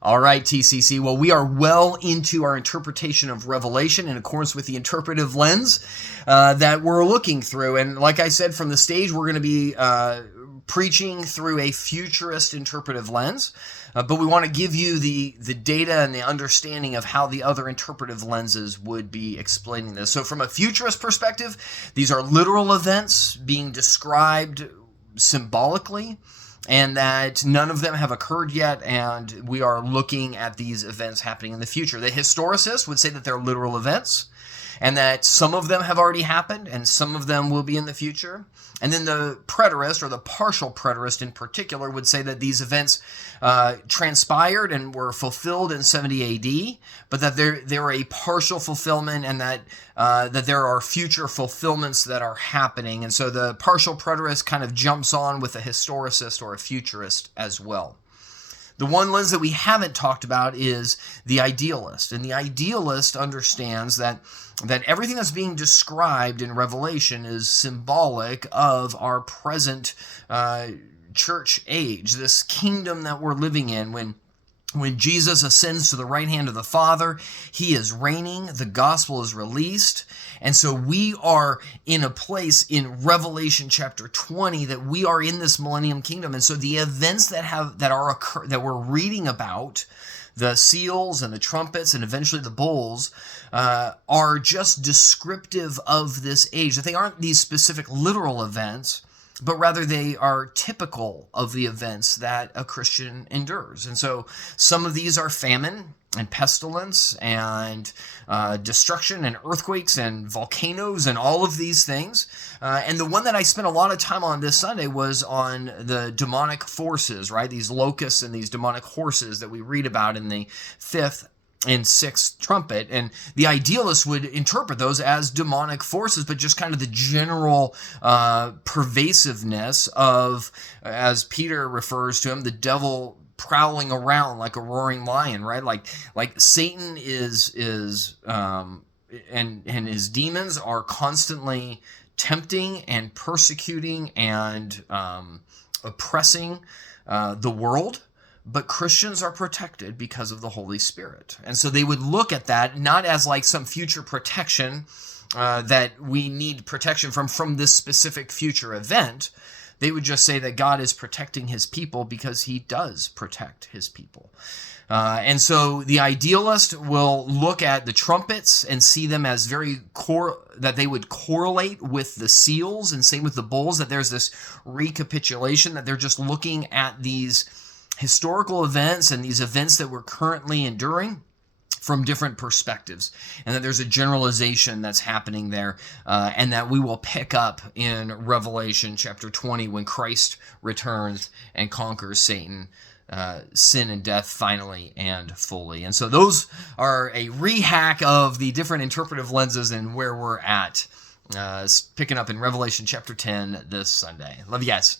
All right, TCC. Well, we are well into our interpretation of Revelation in accordance with the interpretive lens that we're looking through. And like I said, from the stage, we're going to be preaching through a futurist interpretive lens. But we want to give you the data and the understanding of how the other interpretive lenses would be explaining this. So from a futurist perspective, these are literal events being described symbolically, and that none of them have occurred yet, and we are looking at these events happening in the future. The historicist would say that they're literal events, and that some of them have already happened, and some of them will be in the future. And then the preterist, or the partial preterist in particular, would say that these events transpired and were fulfilled in 70 AD, but that they're a partial fulfillment, and that there are future fulfillments that are happening. And so the partial preterist kind of jumps on with a historicist or a futurist as well. The one lens that we haven't talked about is the idealist. And the idealist understands that everything that's being described in Revelation is symbolic of our present church age, this kingdom that we're living in. When Jesus ascends to the right hand of the Father, he is reigning, the gospel is released, and so we are in a place in Revelation chapter 20 that we are in this millennium kingdom. And so the events that we're reading about, the seals and the trumpets and eventually the bowls, are just descriptive of this age. That they aren't these specific literal events, but rather they are typical of the events that a Christian endures. And so some of these are famine and pestilence and destruction and earthquakes and volcanoes and all of these things. And the one that I spent a lot of time on this Sunday was on the demonic forces, right? These locusts and these demonic horses that we read about in the 5th and 6th trumpet. And the idealist would interpret those as demonic forces, but just kind of the general pervasiveness of, as Peter refers to him, the devil prowling around like a roaring lion, right? Like Satan is and his demons are constantly tempting and persecuting and oppressing the world. But Christians are protected because of the Holy Spirit. And so they would look at that not as like some future protection that we need protection from this specific future event. They would just say that God is protecting his people because he does protect his people. And so the idealist will look at the trumpets and see them as that they would correlate with the seals, and same with the bowls, that there's this recapitulation, that they're just looking at these historical events and these events that we're currently enduring from different perspectives, and that there's a generalization that's happening there, and that we will pick up in Revelation chapter 20 when Christ returns and conquers Satan, sin and death finally and fully. And so those are a rehack of the different interpretive lenses and where we're at, picking up in Revelation chapter 10 this Sunday. Love you guys.